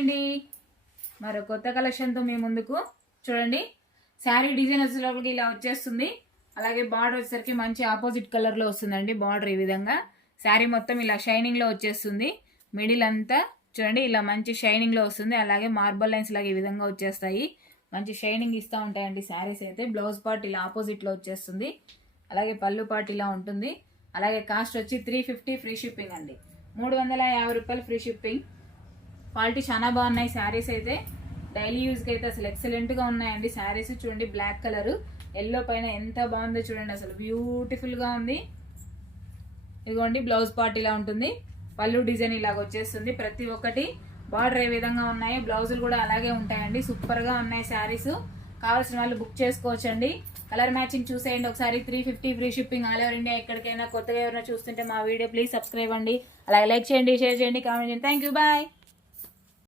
అండి, మరో కొత్త కలెక్షన్తో మీ ముందుకు. చూడండి, శారీ డిజైన్ వచ్చేటప్పటికి ఇలా వచ్చేస్తుంది. అలాగే బార్డర్ వచ్చేసరికి మంచి ఆపోజిట్ కలర్లో వస్తుందండి. బార్డర్ ఈ విధంగా శారీ మొత్తం ఇలా షైనింగ్లో వచ్చేస్తుంది. మిడిల్ అంతా చూడండి ఇలా మంచి షైనింగ్లో వస్తుంది. అలాగే మార్బల్ లైన్స్ లాగా ఈ విధంగా వచ్చేస్తాయి. మంచి షైనింగ్ ఇస్తూ ఉంటాయండి శారీస్ అయితే. బ్లౌజ్ పార్ట్ ఇలా ఆపోజిట్లో వచ్చేస్తుంది. అలాగే పళ్ళు పార్ట్ ఇలా ఉంటుంది. అలాగే కాస్ట్ వచ్చి 350 ఫ్రీ షిప్పింగ్ అండి. 350 రూపాయలు ఫ్రీ షిప్పింగ్. క్వాలిటీ చాలా బాగున్నాయి శారీస్ అయితే. డైలీ యూజ్కి అయితే అసలు ఎక్సలెంట్గా ఉన్నాయండి శారీస్. చూడండి బ్లాక్ కలర్ ఎల్లో పైన ఎంత బాగుందో చూడండి, అసలు బ్యూటిఫుల్గా ఉంది. ఇదిగోండి బ్లౌజ్ పార్ట్ ఇలా ఉంటుంది. పళ్ళు డిజైన్ ఇలాగ వచ్చేస్తుంది. ప్రతి ఒక్కటి బార్డర్ ఏ విధంగా ఉన్నాయి, బ్లౌజులు కూడా అలాగే ఉంటాయండి. సూపర్గా ఉన్నాయి శారీస్. కావాల్సిన వాళ్ళు బుక్ చేసుకోవచ్చండి. కలర్ మ్యాచింగ్ చూసేయండి ఒకసారి. 350 free shipping all over India. ఎక్కడికైనా కొత్తగా ఎవరైనా చూస్తుంటే మా వీడియో ప్లీజ్ సబ్స్క్రైబ్ అండి. అలాగే లైక్ చేయండి, షేర్ చేయండి, కామెంట్ చేయండి. Thank you, bye.